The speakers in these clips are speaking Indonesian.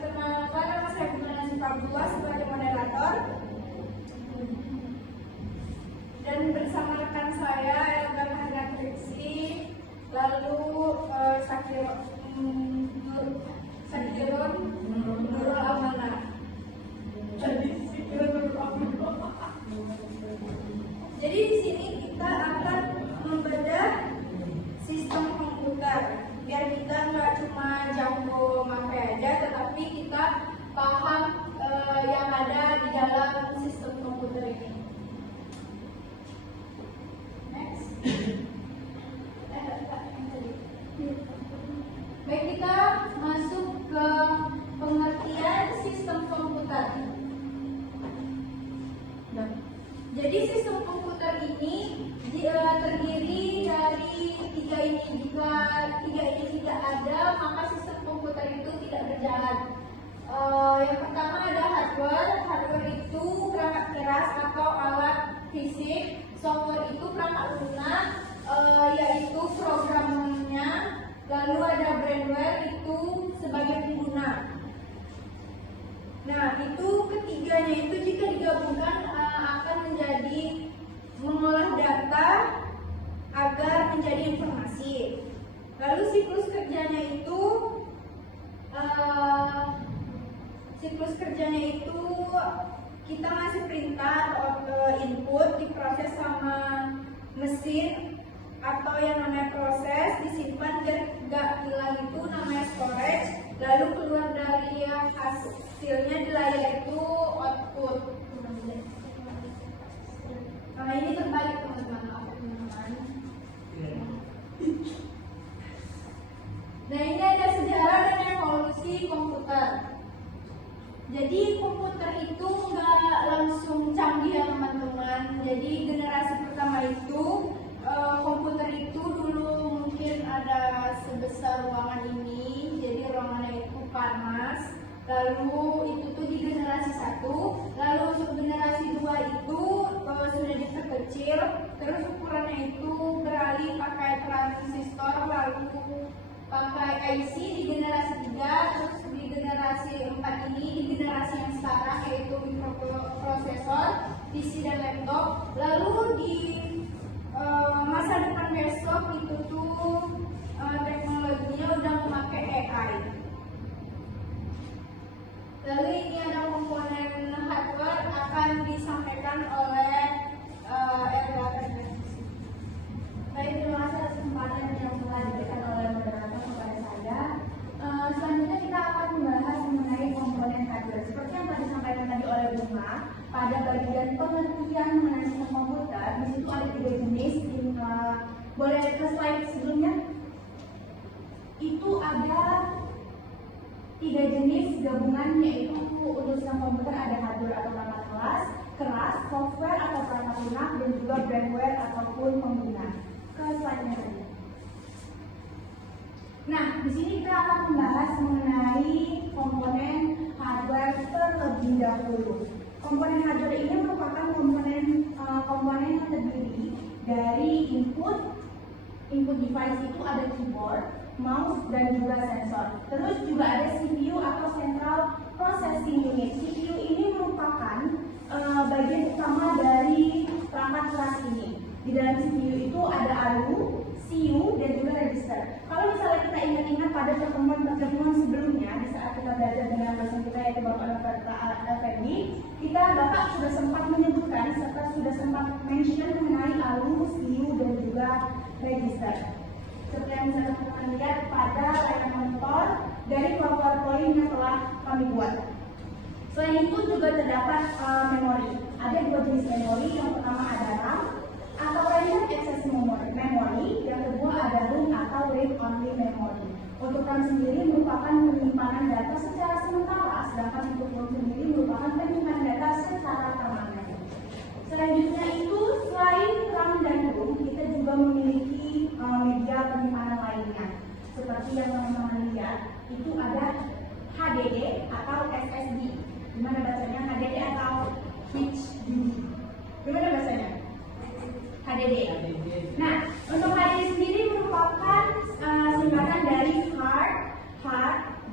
Perkenalkan, nama saya Bunda Nasif Abdullah sebagai moderator. Dan bersama rekan saya Elga Mahendra Triksi, lalu Sakirun Nurul Amanah. Jadi di sini kita akan membedah sistem komputer biar kita nggak cuma jago pakai aja, tetapi kita paham yang ada di dalam sistem komputer ini. Next. Baik, kita masuk ke pengertian sistem komputer. Jadi sistem komputer ini terdiri dari tiga ini. Jika tiga ini tidak ada, maka sistem komputer itu tidak berjalan. Yang pertama ada hardware. Hardware itu perangkat keras atau alat fisik. Software itu perangkat lunak, yaitu programnya. Lalu ada brandware, itu sebagai pengguna. Nah, itu ketiganya itu jika digabungkan akan menjadi mengolah data agar menjadi informasi. Lalu siklus kerjanya itu kita ngasih perintah atau input, diproses sama mesin atau yang namanya proses, disimpan biar nggak hilang, itu namanya storage. Lalu keluar dari hasilnya di layar itu output. Nah, ini terbalik teman-teman. Nah, ini ada sejarah dan evolusi komputer. Jadi komputer itu nggak langsung canggih ya teman-teman. Jadi generasi pertama itu komputer itu dulu mungkin ada sebesar ruangan ini. Jadi ruangannya itu panas. Lalu itu tuh di generasi 1. Lalu untuk generasi 2 itu sudah diperkecil. Terus ukurannya itu beralih pakai transistor, lalu pakai IC di generasi 3. Terus di generasi 4 ini, di generasi yang sekarang, yaitu mikroprosesor, PC dan laptop. Lalu di masa depan besok itu tuh teknologinya udah memakai AI. Lalu ini ada komponen hardware akan disampaikan oleh Elga. Baik, terima kasih atas kesempatan yang telah diberikan oleh moderator kepada saya. Selanjutnya kita akan membahas mengenai komponen hardware. Seperti yang telah disampaikan tadi oleh Bunga, pada bagian pengertian mengenai sistem komputer, di situ ada 3 jenis. Boleh ke slide sebelumnya? Itu ada 3 jenis gabungan, yaitu untuk sistem komputer ada hardware atau perangkat keras, software atau perangkat lunak, dan juga brandware ataupun pengguna. Ke slide-nya tadi. Nah, di sini kita akan membahas mengenai komponen hardware terlebih dahulu. Komponen hardware ini merupakan komponen yang terdiri dari input device, itu ada keyboard, mouse, dan juga sensor. Terus juga ada CPU atau Central Processing Unit. CPU ini merupakan bagian utama dari perangkat keras ini. Di dalam CPU itu ada ALU, CU, dan juga register. Kalau misalnya kita ingat-ingat pada pertemuan sebelumnya, di saat kita belajar dengan dosen kita yaitu Bapak Effendi, Bapak sudah sempat menyebutkan serta sudah sempat mention mengenai ALU, CU, dan juga register. Seperti yang bisa teman-teman lihat pada layar monitor dari PowerPoint yang telah kami buat. Selain itu juga terdapat memori. Ada 2 jenis memori. Yang pertama ada RAM atau Random Access Memory. Yang kedua ada ROM atau Read Only Memory. Untuk RAM sendiri merupakan penyimpanan data secara sementara, sedangkan untuk ROM sendiri merupakan penyimpanan data secara permanen. Selanjutnya itu selain RAM dan ROM, kita juga memiliki media penyimpanan lainnya. Seperti yang teman-teman lihat, itu ada HDD atau SSD. Gimana bacanya? HDD atau HDD? Gimana bacanya? HDD. Nah, untuk HDD sendiri merupakan singkatan dari hard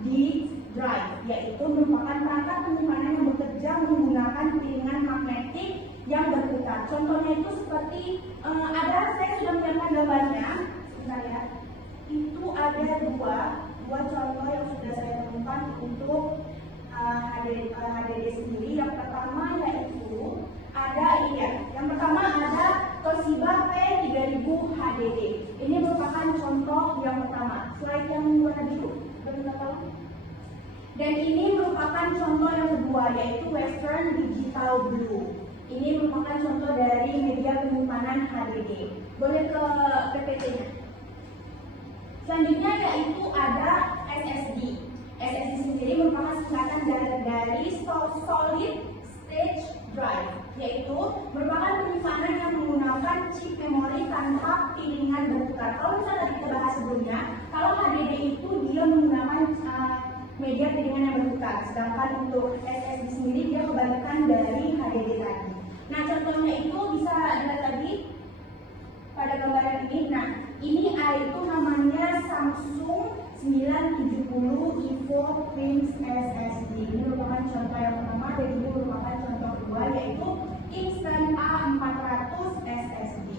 disk drive, yaitu merupakan perangkat penyimpanan yang bekerja menggunakan piringan magnetik yang berputar. Contohnya itu seperti saya sudah menyiapkan gambarnya. Sebentar ya. Itu ada dua contoh yang sudah saya temukan untuk HDD sendiri. Yang pertama yaitu ada ini ya. Yang pertama ada Toshiba P3000 HDD. Ini merupakan contoh yang pertama. Slide yang warna biru. Dan ini merupakan contoh yang kedua yaitu Western Digital Blue. Ini merupakan contoh dari media penyimpanan HDD. Boleh ke PPT-nya. Selanjutnya yaitu ada SSD. SSD sendiri merupakan singkatan dari Solid State Drive, yaitu merupakan penyimpanan yang menggunakan chip memori tanpa piringan berputar. Kalau misalnya kita bahas sebelumnya, kalau HDD itu dia menggunakan media piringan yang berputar, sedangkan untuk SSD sendiri dia kebalikan dari HDD tadi. Nah, contohnya itu bisa dilihat tadi pada gambaran ini. Nah, ini itu namanya Samsung 970 Evo Prince SSD. Ini merupakan contoh yang pertama dan ini merupakan contoh kedua yaitu Instant A400 SSD.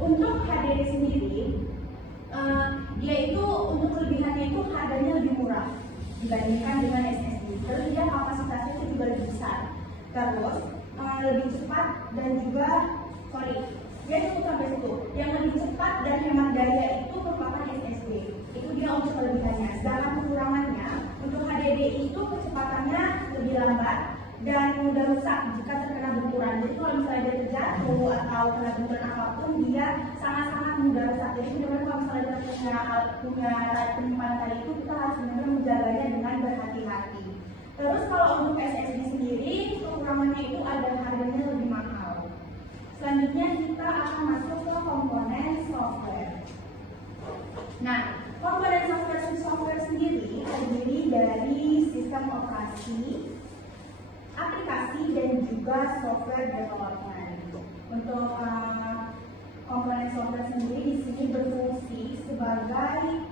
Untuk HDD sendiri, dia itu untuk kelebihannya itu harganya lebih murah dibandingkan dengan SSD. Terus dia kapasitasnya itu juga lebih besar. Terus lebih cepat dan juga dia cukup sampai situ. Yang lebih cepat dan hemat daya itu merupakan SSD. Itu dia untuk kelebihannya. Sedangkan kekurangannya untuk HDD itu kecepatannya lebih lambat dan mudah rusak jika terkena benturan. Jadi kalau misalnya dia terjatuh atau kena benturan apapun, dia sangat-sangat mudah rusak. Jadi benar-benar kalau misalnya kita punya penyimpanan tadi itu, kita harus benar-benar menjaganya dengan berhati-hati. Terus kalau untuk SSD sendiri, kekurangannya itu ada harganya lebih mahal. Selanjutnya kita akan masuk ke komponen software. Nah, komponen software sendiri terdiri dari sistem operasi, aplikasi, dan juga software development. Untuk komponen software sendiri di sini berfungsi sebagai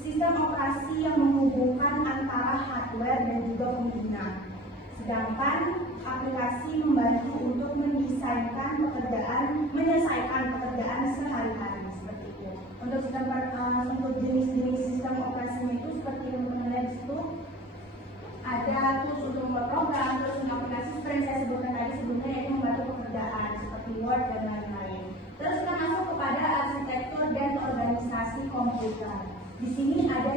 sistem operasi yang menghubungkan antara hardware dan juga pengguna. Sedangkan aplikasi membantu untuk menyelesaikan pekerjaan sehari-hari seperti itu. Untuk jenis-jenis sistem operasinya itu seperti yang teman-teman di situ ada tools untuk membuat program, terus aplikasi seperti yang saya sebutkan tadi sebelumnya yaitu membantu pekerjaan seperti Word dan lain-lain. Terus kita masuk kepada arsitektur dan organisasi komputer. Di sini ada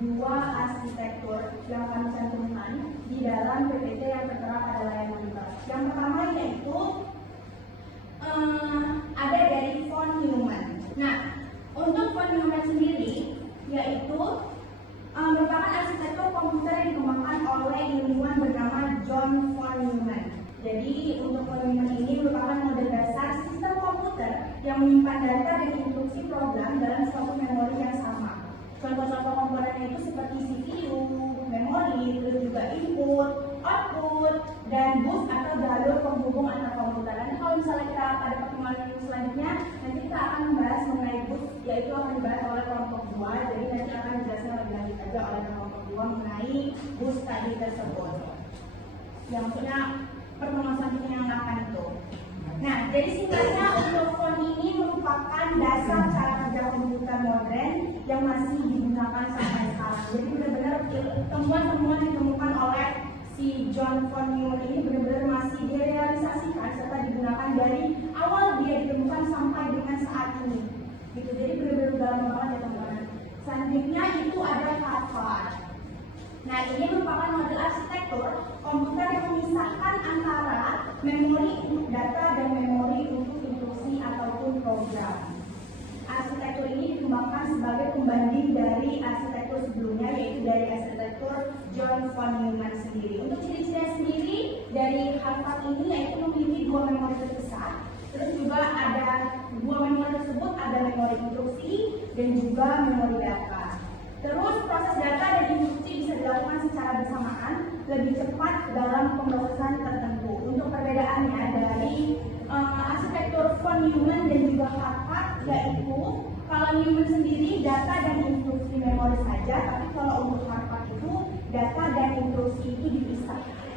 dua arsitektur yang kami cantumkan di dalam PPT yang tertera pada layar monitor. Yang pertama yaitu ada dari von Neumann. Nah, untuk von Neumann sendiri yaitu merupakan arsitektur komputer yang dikembangkan oleh ilmuwan bernama John von Neumann. Jadi untuk von Neumann ini merupakan model dasar sistem komputer yang menyimpan data dan instruksi program dalam suatu memori yang sama. Contoh-contoh komponennya itu seperti CPU, memori, terus juga input, output, dan bus atau jalur penghubung antar komputer. Nanti kalau misalnya kita pada pertemuan selanjutnya, nanti kita akan membahas mengenai bus, yaitu akan dibahas oleh kelompok 2. Jadi nanti akan dijelaskan lebih lanjut saja oleh kelompok 2 mengenai bus tadi tersebut. Yang maksudnya pertemuan selanjutnya yang akan itu. Nah, jadi singkatnya untuk von ini merupakan dasar cara kerja komputer modern yang masih digunakan sampai sekarang. Jadi benar-benar temuan-temuan ditemukan oleh si John von Neumann ini benar-benar masih direalisasikan serta digunakan dari awal dia ditemukan sampai dengan saat ini. Gitu. Jadi benar-benar dalam banget ya teman-teman. Selanjutnya itu ada Harvard. Nah, ini merupakan model arsitektur komputer yang memisahkan antara memori untuk data dan memori untuk instruksi ataupun program. Arsitektur ini dikembangkan sebagai pembanding dari arsitektur sebelumnya, yaitu dari arsitektur John von Neumann sendiri. Untuk ciri-cirinya sendiri dari Harvard ini yaitu memiliki dua memori terpisah. Terus juga ada dua memori tersebut, ada memori instruksi dan juga memori data. Terus proses data dan instruksi bisa dilakukan secara bersamaan, lebih cepat dalam pemrosesan tertentu. Untuk perbedaannya dari arsitektur von Neumann dan juga Harvard, yaitu kalau Neumann sendiri data dan instruksi memori saja, tapi kalau untuk Harvard itu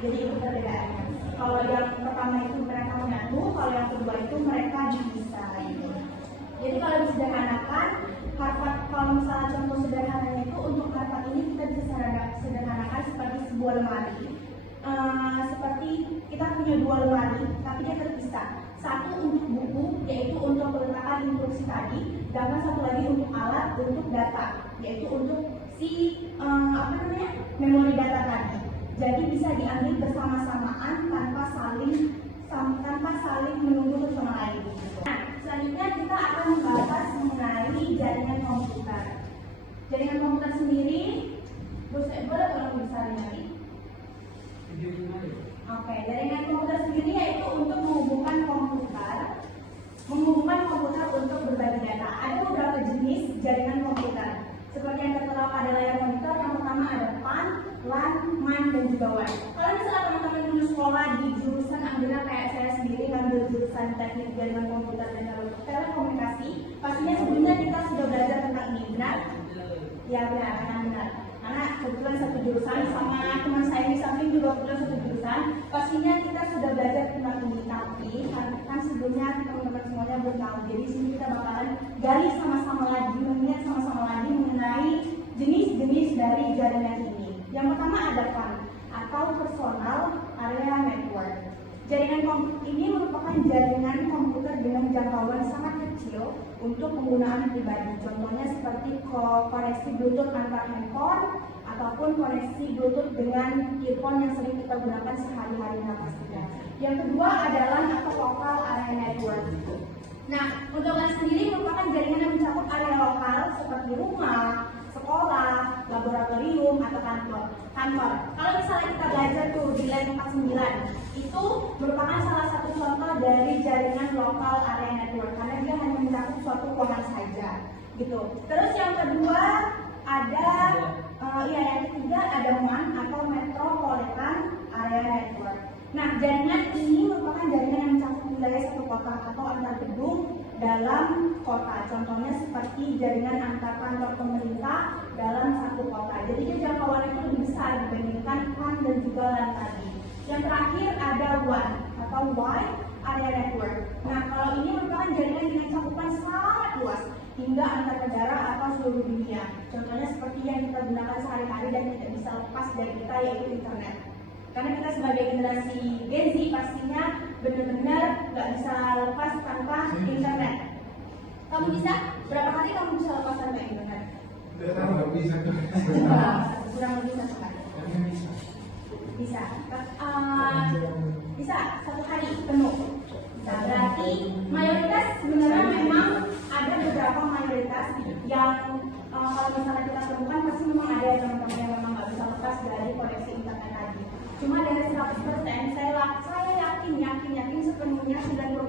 Jadi itu perbedaannya. Kalau yang pertama itu mereka menyatu, kalau yang kedua itu mereka dipisah. Gitu. Jadi kalau disederhanakan, Harvard, kalau misalnya contoh sederhananya itu untuk Harvard ini kita bisa sederhanakan seperti sebuah lemari. Seperti kita punya dua lemari, tapi dia terpisah. Satu untuk buku, yaitu untuk peletakan instruksi tadi, dan satu lagi untuk alat, untuk data, yaitu untuk si memori data tadi. Jadi bisa diambil bersama-samaan tanpa saling menunggu satu sama lain. Nah, selanjutnya kita akan membahas mengenai jaringan komputer. Jaringan komputer sendiri, boleh tolong bisa lagi? Oke, jaringan komputer sendiri yaitu untuk menghubungkan komputer untuk berbagi data. Ada beberapa jenis jaringan komputer. Seperti yang tertera pada layar monitor, yang pertama ada PAN, LAN, MAN, dan juga WAN. Kalau misalnya teman-teman dulu sekolah di jurusan ambilnya kayak saya sendiri ngambil jurusan teknik jaringan komputer dan telekomunikasi, pastinya sebelumnya kita sudah belajar tentang ini, benar? Ya benar. Karena kebetulan satu jurusan sama teman saya di samping juga kebetulan satu jurusan, pastinya kita sudah belajar tentang ini. Tapi kan sebelumnya teman-teman semuanya belum tahu. Jadi sini kita bakalan gali sama-sama lagi, mengingat sama-sama lagi mengenai jenis-jenis dari jaringan ini. Yang pertama ada PAN atau Personal Area Network. Jaringan komputer ini merupakan jaringan komputer dengan jangkauan sangat kecil untuk penggunaan pribadi. Contohnya seperti koneksi Bluetooth antar handphone ataupun koneksi Bluetooth dengan earphone yang sering kita gunakan sehari-hari pastinya. Yang kedua adalah Local Area Network. Nah, untuk LAN sendiri merupakan jaringan yang mencakup area lokal seperti rumah, sekolah, laboratorium, atau kantor. Kalau misalnya kita belajar tuh di LAN 49, itu merupakan salah satu contoh dari jaringan Local Area Network karena dia hanya mencakup suatu ruangan saja, gitu. Terus yang kedua ada yang ketiga ada MAN atau Metropolitan Area Network. Nah, jaringan ini merupakan jaringan yang mencakup wilayah satu kota atau antar gedung dalam kota. Contohnya seperti jaringan antar kantor pemerintah dalam satu kota. Jadi dia jangkauannya itu lebih besar dibandingkan PAN dan juga LAN tadi. Yang terakhir ada WAN atau Wide Area Network. Nah, kalau ini merupakan jaringan dengan cakupan sangat luas hingga antar negara atau seluruh dunia. Contohnya seperti yang kita gunakan sehari-hari dan tidak bisa lepas dari kita, yaitu internet. Karena kita sebagai generasi Gen Z pastinya benar-benar nggak bisa lepas tanpa internet. Kamu bisa? Berapa hari kamu bisa lepas tanpa internet? Nggak bisa. Kurang lebih satu hari. Bisa. Bisa satu hari penuh. Nah, berarti mayoritas sebenarnya memang ada beberapa mayoritas yang kalau misalnya kita temukan pasti memang ada teman-teman yang memang nggak bisa lepas dari koneksi internet tadi. Cuma dari 100% saya yakin sepenuhnya 90%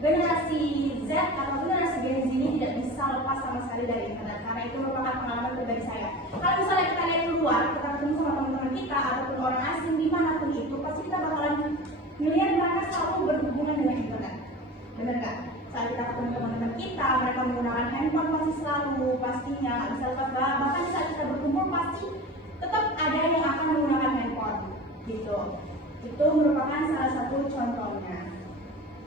generasi Z atau generasi Gen Z ini tidak bisa lepas sama sekali dari internet karena itu merupakan pengalaman pribadi saya. Kalau misalnya kita lihat keluar, kita ketemu sama teman-teman kita ataupun orang asing dimanapun itu, pasti kita bakalan melihat mereka selalu berhubungan dengan internet. Benar nggak? Saat kita ketemu teman-teman kita, mereka menggunakan handphone pasti selalu, pastinya nggak bisa lepas. Bahkan saat kita berkumpul pasti tetap ada yang akan menggunakan handphone. Gitu. Itu merupakan salah satu contohnya.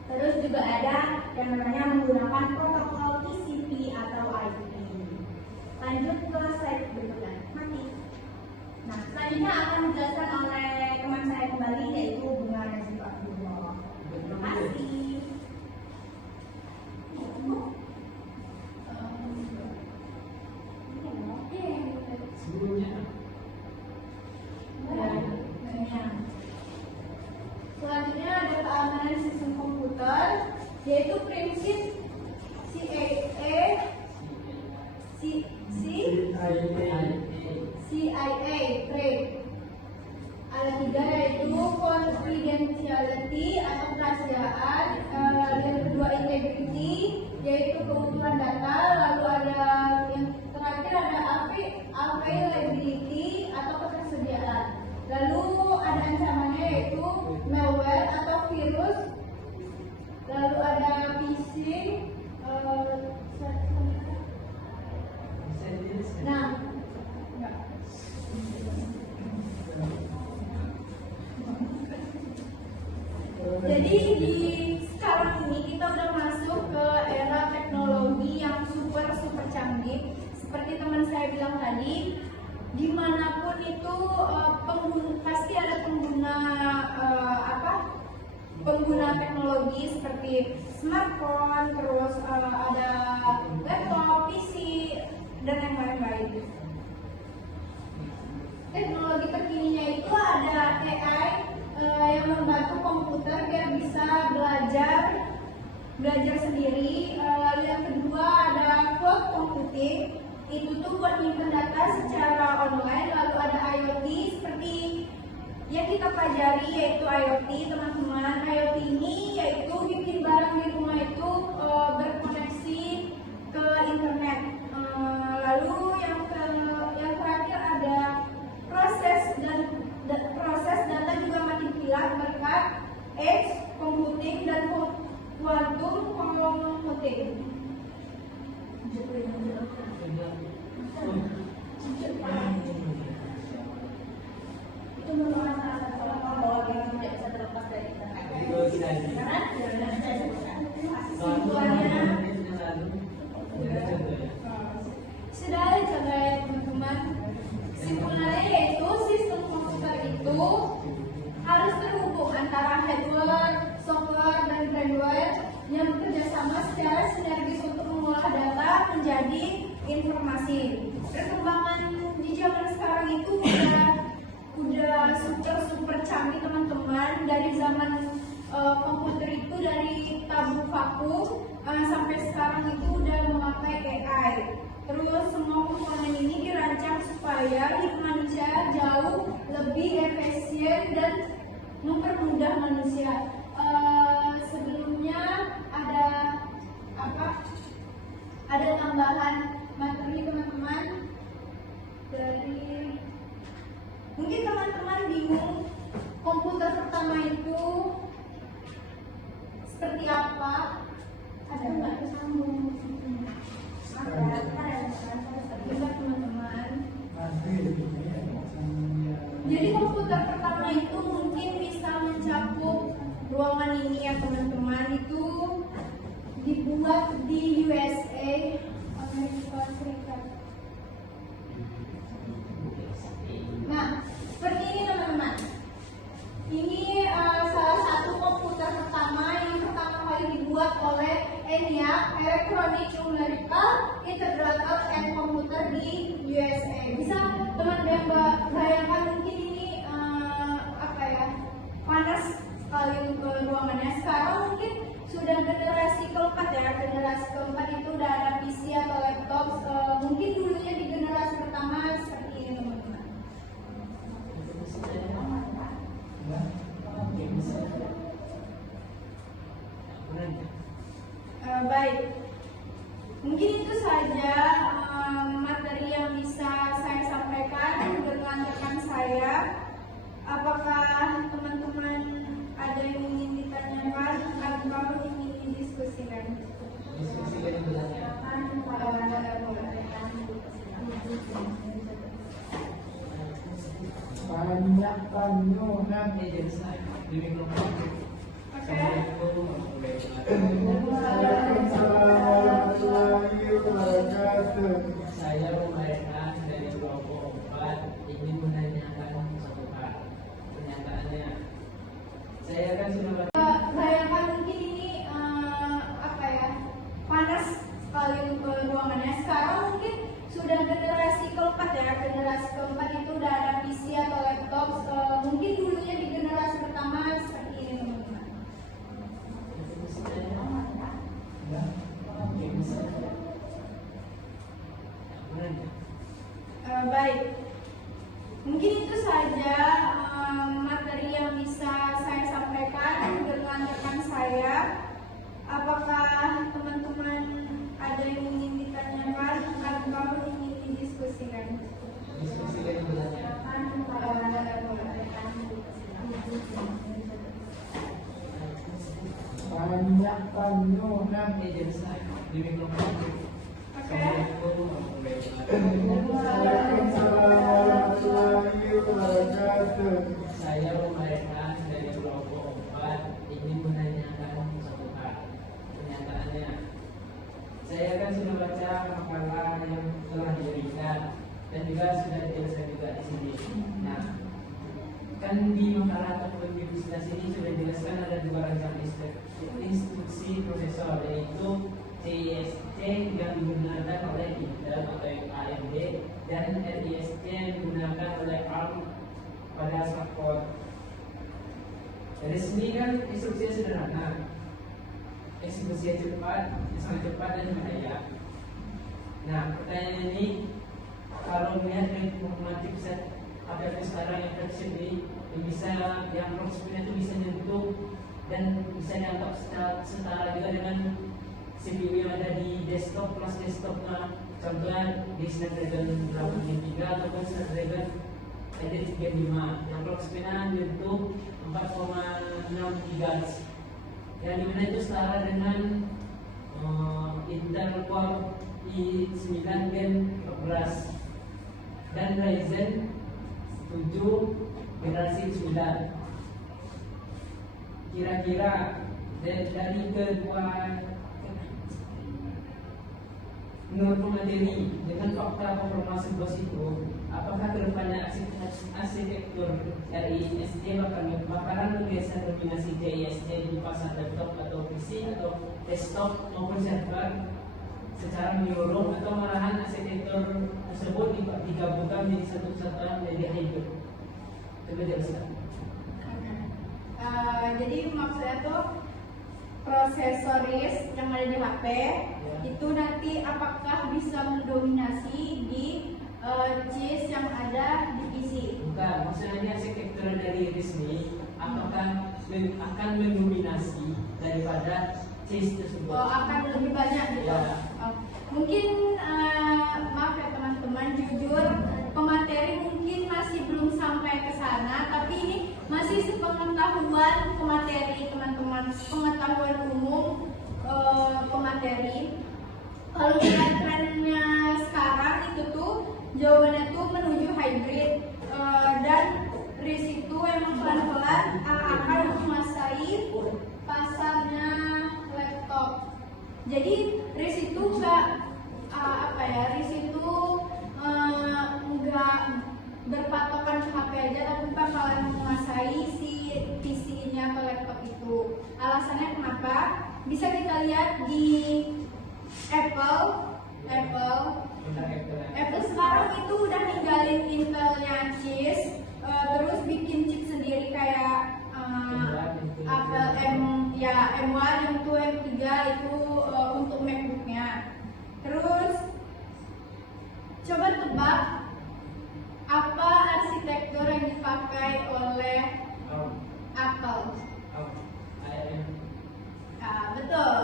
Terus juga ada yang namanya menggunakan protokol TCP atau IP. Lanjut ke slide berikutnya. Mati. Nah, selanjutnya akan dijelaskan oleh teman saya kembali yaitu Bunga Najib Abdullah. Terima kasih. Selanjutnya ada keamanan sistem komputer, yaitu prinsip CIA trade. Ada tiga yaitu confidentiality atau kerahasiaan, yang kedua integrity yaitu keutuhan data, lalu ada yang terakhir ada availability atau ketersediaan. Lalu ada ancamannya yaitu malware atau virus, lalu ada phishing, Jadi di sekarang ini kita udah masuk ke era teknologi yang super canggih. Seperti teman saya bilang tadi, dimanapun itu pasti ada pengguna teknologi seperti smartphone, terus ada laptop, PC, dan yang lain-lain. Teknologi terkininya itu ada AI yang membantu komputer biar bisa belajar sendiri. Lalu yang kedua ada cloud computing, itu tuh buat nyimpen data secara online. Lalu ada IoT seperti yang kita pelajari yaitu IoT, teman-teman. IoT ini yaitu bikin barang di rumah itu berkoneksi ke internet. Lalu yang terakhir ada proses data juga makin kilat berkat edge computing dan quantum computing. Itu merupakan salah satu bahwa yang tidak bisa terlepas dari internet. Sudah ada coba ya teman-teman. Simpulannya yaitu sistem komputer itu harus terhubung antara hardware, software, dan firmware yang bekerjasama secara sinergis untuk mengolah data menjadi informasi. Perkembangan di zaman sekarang itu udah super canggih teman-teman. Dari zaman komputer itu dari tabung vakum sampai sekarang itu udah memakai AI. Terus semua komponen ini dirancang supaya hidup manusia jauh lebih efisien dan mempermudah manusia. Sebelumnya ada tambahan materi teman-teman dari mungkin teman-teman bingung komputer pertama itu seperti apa? Ada nggak kesambung? Teman-teman. Jadi komputer pertama itu mungkin bisa mencakup ruangan ini ya teman-teman. Itu dibuat di USA, Amerika Serikat. Nah, seperti ini teman-teman. Ini salah satu komputer pertama yang pertama kali dibuat oleh ENIAC, Electronic Numerical Integrated and Computer di USA. Bisa teman-teman bayangkan mungkin ini panas sekali ruangannya. Sekarang mungkin sudah generasi keempat ya. Generasi keempat itu udah ada PC atau laptop. Mungkin dulunya di generasi pertama seperti ini teman-teman. Baik, mungkin itu saja materi yang bisa saya sampaikan dengan rekan saya. Apakah teman-teman ada yang ingin ditanyakan atau ingin didiskusikan? Banyak tanyakan di mikrofon. Saya Rumaihan dari kelompok 4 ingin menanyakan satu hal. Pernyataannya, saya kan sudah bayangkan mungkin ini panas sekali ruangannya. Sekarang mungkin sudah generasi keempat ya. Generasi keempat itu udah ada PC atau laptop. Mungkin dulunya di generasi pertama seperti ini teman-teman. Baik, mungkin itu saja materi yang bisa saya sampaikan dengan rekan saya. Apakah teman-teman ada yang ingin ditanyakan atau ingin didiskusikan? banyak tanyakan di mikrofon. Oke. Waalaikumsalam warahmatullahi wabarakatuh. Saya Umairhan dari kelompok 4 ingin menanyakan satu hal. Pernyataannya, saya kan sudah baca makalah yang telah diberikan dan juga sudah dijelaskan juga di sini. Nah, kan di makalah ataupun di presentasi ini sudah dijelaskan ada dua rangkaian instruksi prosesor, yaitu CISC yang digunakan oleh Intel atau AMD dan RISC yang digunakan oleh ARM pada software. Dari sini kan instruksinya sederhana, eksekusinya cepat, sangat cepat dan bahaya. Nah, pertanyaan ini kalau melihat dari informatif set apa itu sekarang yang tersedia, yang bisa yang prosesnya itu bisa nyentuh dan bisa dianggap setara juga dengan CPU yang ada di desktop kelas desktopnya, contohnya di Snapdragon 833 ataupun Snapdragon 835 yang clock speednya nyentuh 4,6 GHz, yang dimana itu setara dengan Intel Core i9 Gen 14 dan Ryzen 7 generasi 9. Kira-kira dari kedua menurut materi dengan fakta konfirmasi bos itu, apakah kedepannya arsitektur RISC bakalan menggeser dominasi CISC di pasar laptop atau PC atau desktop maupun server secara menyeluruh, atau malahan arsitektur tersebut digabungkan menjadi satu kesatuan media hybrid? Coba jelaskan. Jadi maksudnya tuh prosesor RISC yang ada di HP itu nanti apakah bisa mendominasi di CISC yang ada di PC? Bukan, maksudnya arsitektur dari RISC ini apakah akan mendominasi daripada CISC tersebut? Oh, akan lebih banyak gitu. Ya. Mungkin maaf ya teman-teman, jujur pemateri mungkin masih belum sampai ke sana, tapi ini masih sepengetahuan pemateri teman-teman, pengetahuan umum pemateri. Kalau lihat trennya sekarang itu tuh jawabannya tuh menuju hybrid, dan RISC itu emang pelan-pelan akan menguasai pasarnya laptop. Jadi RISC itu RISC itu nggak berpatokan ke HP aja, tapi bakalan menguasai si PC-nya atau laptop itu. Alasannya kenapa? Bisa kita lihat di Apple sekarang itu udah ninggalin Intelnya CISC, terus bikin chip sendiri kayak Apple M1, M2, M3 itu untuk MacBooknya. Terus coba tebak apa arsitektur yang dipakai oleh Apple? Betul.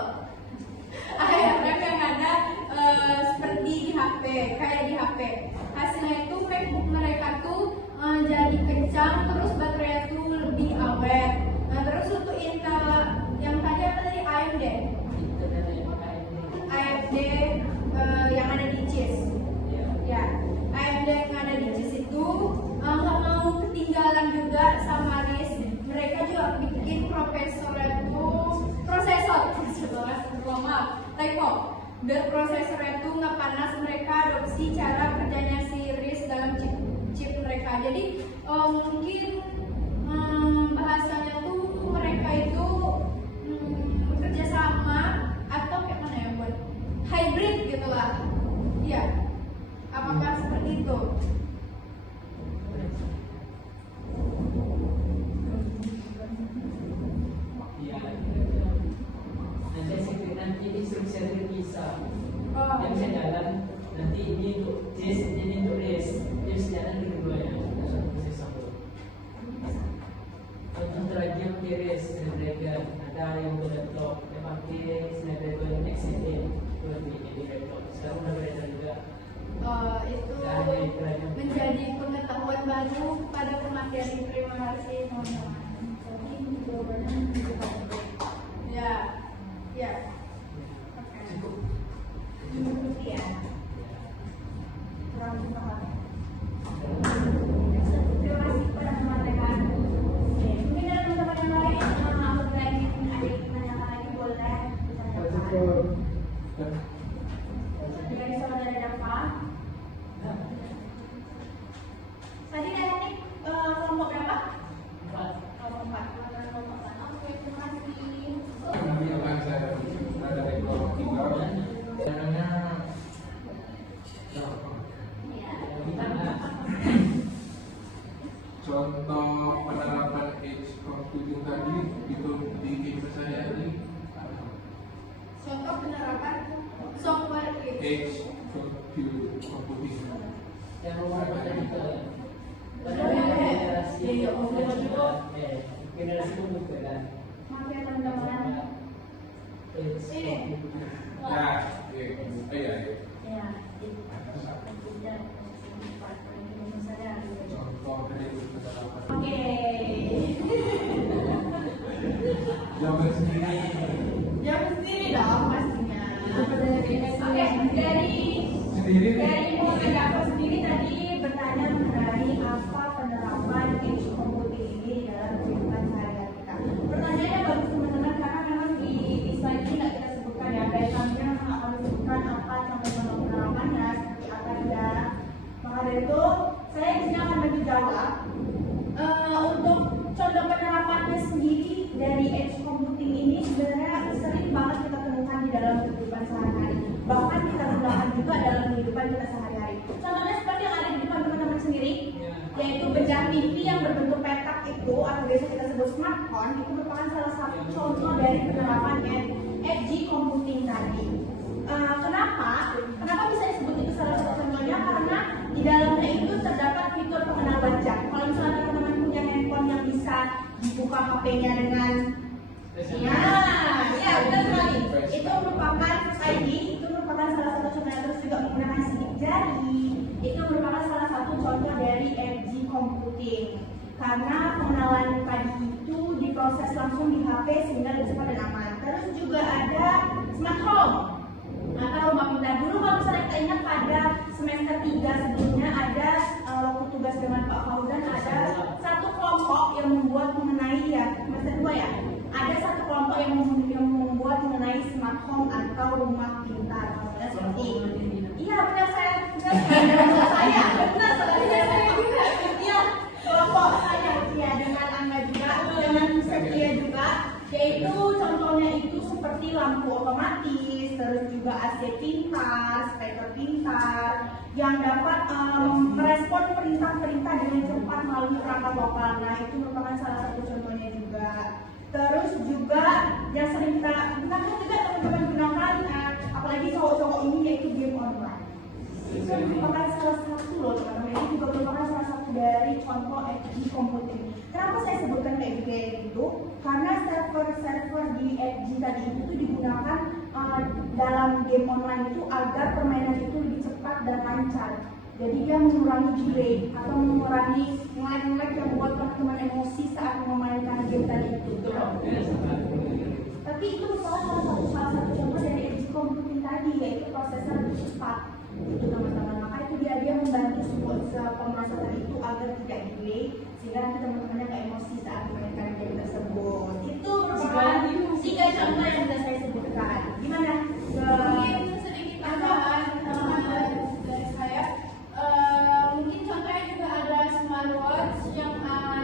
ARM yang ada seperti di HP, kayak di HP. Hasilnya itu MacBook mereka tuh jadi kencang, terus baterainya tuh lebih awet. Nah, terus untuk Intel yang tadi apa tadi, AMD yang ada di CISC. Ya, AMD yang ada di CISC itu nggak mau ketinggalan juga sama RISC. Mereka juga bikin prosesor biar prosesor itu nggak panas, mereka adopsi cara kerjanya si RISC dalam chip mereka. Jadi mungkin bahasanya tuh mereka itu bekerja sama atau kayak mana ya, buat hybrid gitulah. Iya, apakah seperti itu? Nanti instruksi terpisah, yang bisa jalan nanti ini untuk CISC, ini untuk RISC, yang bisa jalan kedua-duanya satu proses satu. Untuk lagi yang pakai RISC, Snapdragon, ada yang untuk laptop, yang pakai Snapdragon XD, itu lebih di laptop. Sekarang udah beredar juga. Itu menjadi pengetahuan baru pada pemateri. Terima kasih teman-teman. Ya. Cukup ya. Kurang cepat. contoh penerapan edge computing tadi itu di kehidupan sehari-hari. Contoh penerapan software itu. Edge computing. Yang rumah itu generasi komputer kan. Oke teman-teman. Ya, iya. Ya. Contoh dari penerapan. Oke. Jawaban sendiri. Jawab sendiri dong pastinya. Oke, Sendiri. Dari Muhammad Jafar sendiri tadi bertanya mengenai apa penerapan edge computing ini di dalam kehidupan sehari-hari kita. Pertanyaannya bagus teman-teman karena memang di slide ini nggak kita sebutkan ya, diagramnya nggak akan disebutkan apa contoh-contoh penerapannya seperti apa dia. Maka dari itu saya di sini akan bantu jawab. Untuk contoh penerapannya sendiri dari edge computing ini sebenarnya sering banget kita temukan di dalam kehidupan sehari-hari. Bahkan kita gunakan juga dalam kehidupan kita sehari-hari. Contohnya seperti yang ada di depan teman-teman sendiri, yaitu bedah TV yang berbentuk petak itu atau biasa kita sebut smartphone, itu merupakan salah satu contoh dari penerapan edge computing tadi. Kenapa bisa disebut itu salah satu contohnya? Karena di dalamnya itu terdapat fitur pengenal wajah. Kalau misalnya teman-teman punya handphone yang bisa dibuka HP-nya dengan ya benar sekali. Itu merupakan ID, itu merupakan salah satu contoh, terus juga menggunakan sidik jari. Itu merupakan salah satu contoh dari edge computing. Karena pengenalan tadi itu diproses langsung di HP sehingga lebih cepat dan aman. Terus juga ada smart home atau rumah pintar. Dulu kalau misalnya kita ingat pada semester 3 sebelumnya ada waktu tugas dengan Pak Fauzan ada satu kelompok yang membuat mengenai ya semester 2 ya. Ada satu kelompok yang membuat mengenai smart home atau rumah pintar. Maksudnya seperti iya benar saya benar sekali saya juga iya kelompok saya ya dengan Angga juga dengan Setia juga, yaitu contohnya itu seperti lampu otomatis, terus juga AC pintar, speaker pintar yang dapat merespon perintah-perintah dengan cepat melalui perangkat lokal. Nah itu merupakan salah satu contohnya juga. Terus juga yang sering kita gunakan juga teman-teman gunakan apalagi cowok-cowok ini yaitu game online. Itu merupakan salah satu loh teman-teman, ini juga merupakan salah satu dari contoh edge computing. Kenapa saya sebutkan kayak gitu? Karena server-server di edge tadi itu digunakan dalam game online itu agar permainan itu lebih cepat dan lancar. Jadi dia mengurangi delay atau mengurangi lag yang membuat teman-teman emosi saat memainkan game tadi itu. Tapi itu merupakan salah satu contoh dari edge computing tadi, yaitu prosesor lebih cepat. Itu teman-teman, maka itu dia membantu sebuah pemasaran itu agar tidak delay sehingga nanti teman-temannya nggak emosi saat memainkan game tersebut. Itu merupakan 3 contoh yang sudah saya sebutkan. Gimana? Mungkin sedikit tambahan dari saya. Mungkin contohnya juga ada smartwatch yang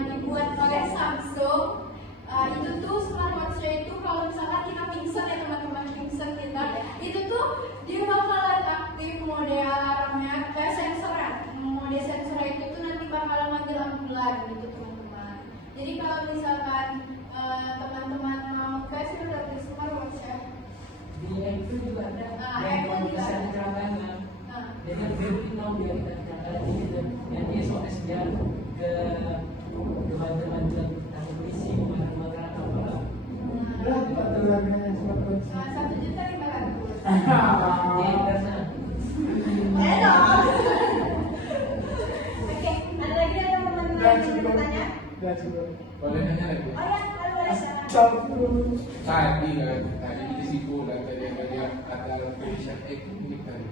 dibuat oleh Samsung. Itu tuh smartwatch-nya itu kalau misalkan kita pingsan ya teman-teman, pingsan kita, itu tuh dia bakalan aktif mode alarmnya, mode sensornya itu tuh nanti bakalan manggil ambulan gitu teman-teman. Jadi kalau misalkan teman-teman mau tes dari smartwatch ya. Di itu juga ada yang bisa diterapkan. Jadi lebih tahu biar kita diterapkan gitu. Nanti SOS dia ke teman-teman yang polisi kemana-mana apa. Berapa harganya smartwatch? 1.500.000. Di sana. Oke, ada lagi ada teman-teman yang ingin bertanya? Boleh nanya lagi? Oh ya, lalu ada siapa? Tadi kesimpulan tadi yang dia kata Felician itu unik tadi.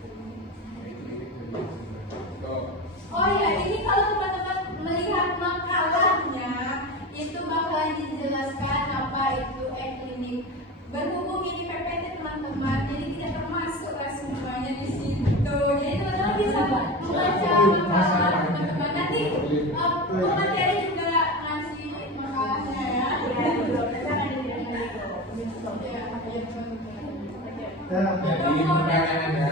Itu unik tadi. Oh ya, ini kalau teman-teman melihat makalahnya itu bakalan dijelaskan apa itu e-klinik. Berhubung ini PPT teman-teman, jadi tidak termasuk lah semuanya di situ. Jadi teman-teman bisa membaca makalah teman-teman. Nanti pemateri juga ngasih makalahnya ya. Jadi pertanyaannya,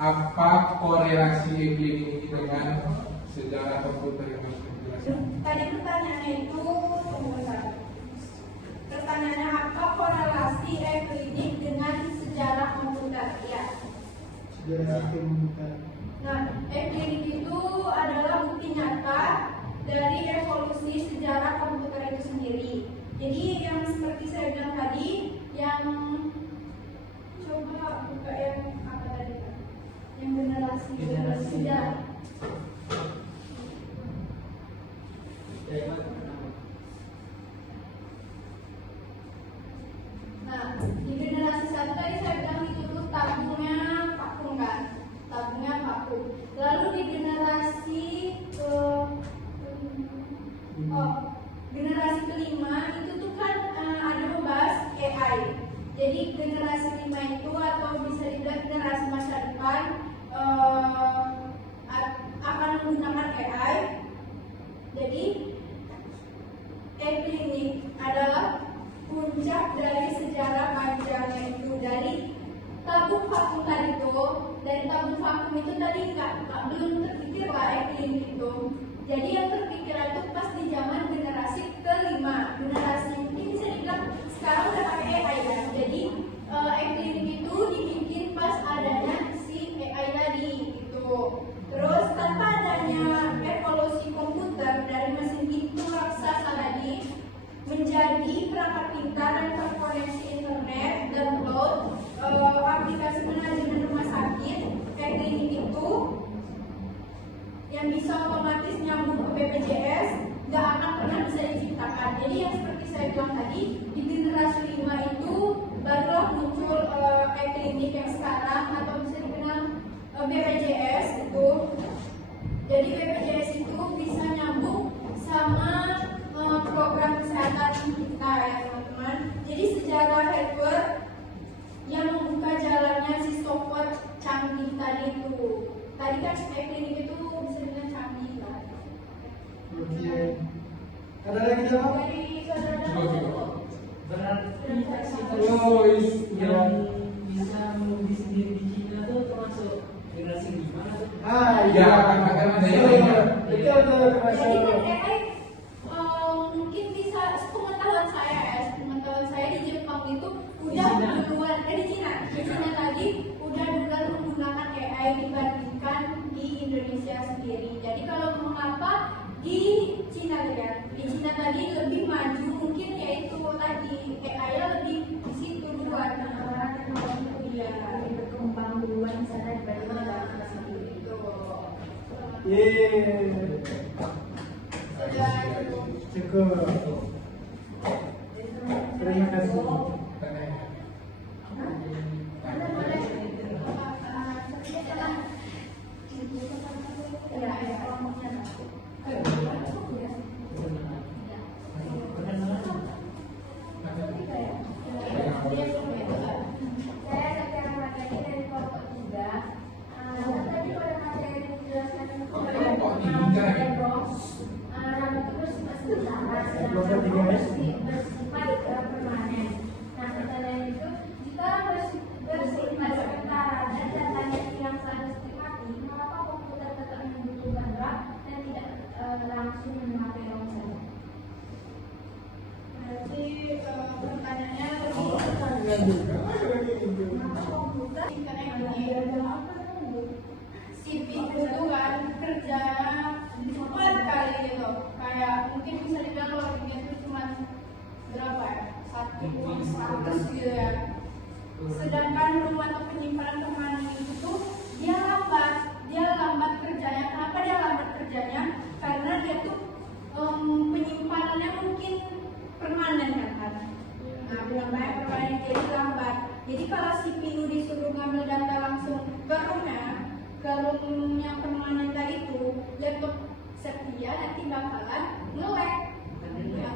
apa korelasi e-klinik ini dengan sejarah komputer yang harus dijelaskan. Tadi pertanyaannya itu bentar. Pertanyaannya apa korelasi Euclidik dengan sejarah komputer? Ya. Sejarah komputer. Nah, Euclidik itu adalah bukti nyata dari evolusi sejarah komputer itu sendiri. Jadi yang seperti saya bilang tadi, yang coba buka yang apa tadi? Yang generasi sejarah. Nah, di generasi satu tadi saya bilang itu tuh tabungnya vakum kan, tabungnya vakum. Lalu di generasi generasi kelima itu tuh kan ada membahas AI. Jadi generasi 5 itu atau bisa dibilang generasi masa depan akan menggunakan AI. Jadi Euclidik adalah puncak dari sejarah panjangnya itu. Dari tabung vakum tadi itu, dari tabung vakum itu tadi belum terpikir lah Euclidik itu. Jadi yang terpikir itu pas di zaman generasi kelima, generasi ini bisa dibilang sekarang udah pakai AI kan. Jadi Euclidik itu dibikin pas adanya si AI tadi itu. Terus tanpa adanya evolusi komputer dari mesin hitung raksasa tadi menjadi perangkat pintar dan terkoneksi internet dan cloud, aplikasi manajemen rumah sakit, Euclidik itu yang bisa otomatis nyambung ke BPJS nggak akan pernah bisa diciptakan. Jadi yang seperti saya bilang tadi, di generasi 5 itu barulah muncul Euclidik yang sekarang atau bisa dikenal BPJS itu. Jadi BPJS itu bisa nyambung sama program kesehatan kita ya teman-teman. Jadi sejarah hardware yang membuka jalannya si software canggih tadi itu. Tadi kan Euclidik itu bisa dibilang canggih lah. Oke. Ada lagi jawab? Dari saudara Berarti Oh, yang bisa mengundi sendiri di Cina tuh termasuk generasi 5 atau? Ya, akan ada yang lainnya. Betul tuh, Jadi masuk. kan AI mungkin bisa sepengetahuan saya di Jepang itu udah duluan di Cina tadi udah duluan menggunakan AI dibandingkan di Indonesia sendiri. Jadi kalau mengapa di Cina ya, di Cina tadi lebih maju mungkin yaitu tadi AI lebih di situ duluan. Karena teknologi itu dia lebih berkembang duluan di sana dibanding negara kita sendiri. Yeay. Sudah cukup. Cukup. Terima kasih. Saya secara materi dari kelompok 3. Tadi pada materi yang dijelaskan Kelompok 3. rambut itu bersifat sementara, Kelompok sedangkan 3 ya? bersifat permanen. Nah, pertanyaan itu, jika bersifat sementara dan datanya hilang saat disepakati, mengapa komputer tetap membutuhkan RAM dan tidak langsung memakai ROM saja? Berarti pertanyaannya lebih CPU itu kan kerja cepat kali gitu, kayak mungkin bisa dibilang loadingnya itu cuma berapa ya, 1,100 gitu ya. Sedangkan ROM atau penyimpanan permanen itu tuh dia lambat kerjanya. Kenapa dia lambat kerjanya? Karena dia tuh penyimpanannya mungkin permanen kan. Nah, penyampaian permanen jadi lambat. Jadi kalau CPU disuruh ngambil data langsung ke ROM yang permanen tadi itu, laptop setia nanti bakalan nge-lag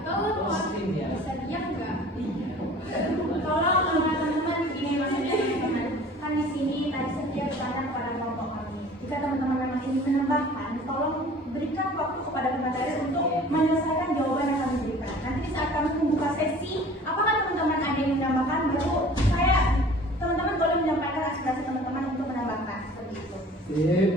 atau lemot. Bisa diam nggak? Tolong teman-teman ini maksudnya teman-teman, kan di sini tadi setiap saran pada kelompok kami. Jika teman-teman memang ingin menambahkan, tolong berikan waktu kepada pemateri untuk menyelesaikan jawaban yang kami berikan. Nanti di saat kami membuka sesi, apakah teman-teman ada yang menambahkan? Baru teman-teman boleh menyampaikan aspirasi teman-teman untuk menambahkan seperti itu. Sip.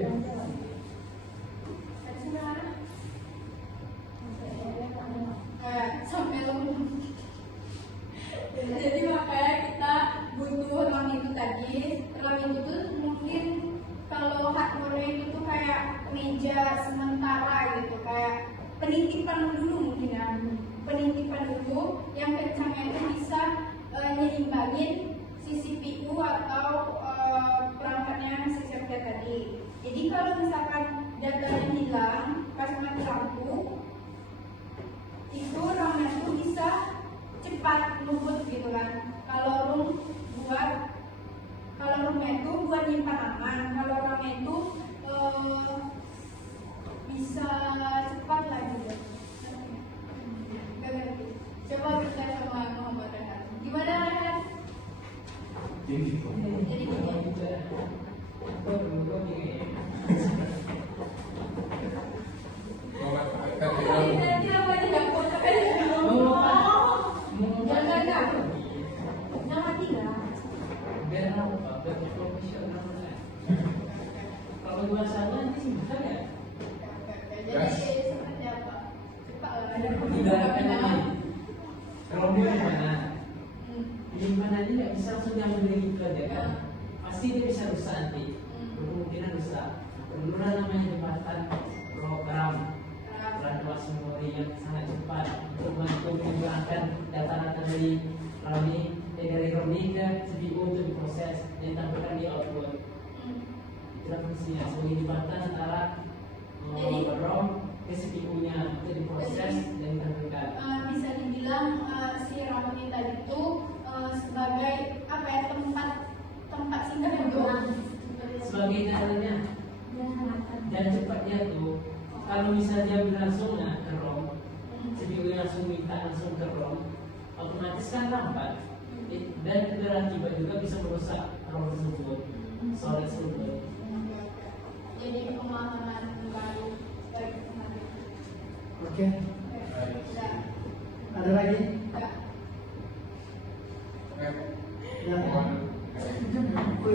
penitipan dulu mungkin ya, penitipan dulu yang kencangnya itu bisa nyimbangin si CPU atau perangkatnya si software tadi. Jadi kalau misalkan datanya hilang pas mati lampu, itu RAM-nya itu bisa cepat ngebut gitu kan. Kalau RAM-nya itu buat nyimpan aman, kalau RAM-nya itu bisa cepat lah gitu. Coba kita sama Muhammad Rehan. Gimana Rehan? Jadi Jadi gini. memanfaatkan Oh, ilmu. nanti apa aja yang foto kan? Jangan. Yang ketiga, Biar apa? Biar profesional lah. Kalau dua sana nanti simpan ya. Jadi seperti apa? Cepat lah. Tidak akan lagi. Kalau dia di mana? Di mana dia nggak bisa langsung diambil dari gitu aja kan? Pasti dia bisa rusak nanti. Kemungkinan rusak. Perlulah namanya jembatan program transfer memori yang sangat cepat untuk membantu menghilangkan data-data dari RAM ke CPU untuk diproses dan ditampilkan di output. Itulah fungsinya sebagai jembatan antara ROM ke CPU-nya untuk diproses dan ditampilkan. Bisa dibilang si RAM kita itu sebagai apa ya, tempat singgah hidup. Sebagai caranya dan cepatnya tuh kalau misalnya dia ambil langsung ke ROM, CPU-nya langsung minta langsung ke ROM, otomatis kan lambat. Dan berakibat juga bisa merusak ROM tersebut, solid tersebut. Jadi pemahaman baru bagi kemarin. Oke. Udah. Ada lagi? Udah. Yang oke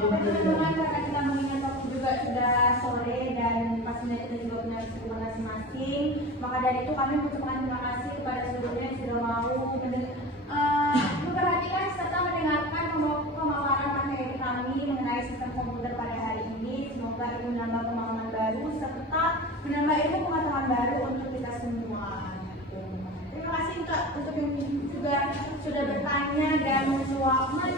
teman-teman, karena kita mengingat waktu juga sudah sore dan pastinya kita juga punya kesibukan masing-masing, maka dari itu kami mengucapkan terima kasih kepada seluruhnya yang sudah mau memperhatikan serta mendengarkan pemaparan materi kami mengenai sistem komputer pada hari ini. Semoga ini menambah pemahaman baru serta menambah ilmu pengetahuan baru untuk kita semua. Terima kasih untuk yang juga sudah bertanya dan menjualkan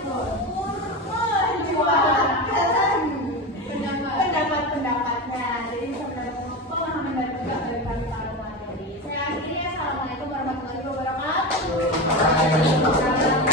pendapat-pendapatnya. Jadi sebenarnya pemahaman baru juga bagi kami para materi. Saya akhiri, assalamualaikum warahmatullahi wabarakatuh.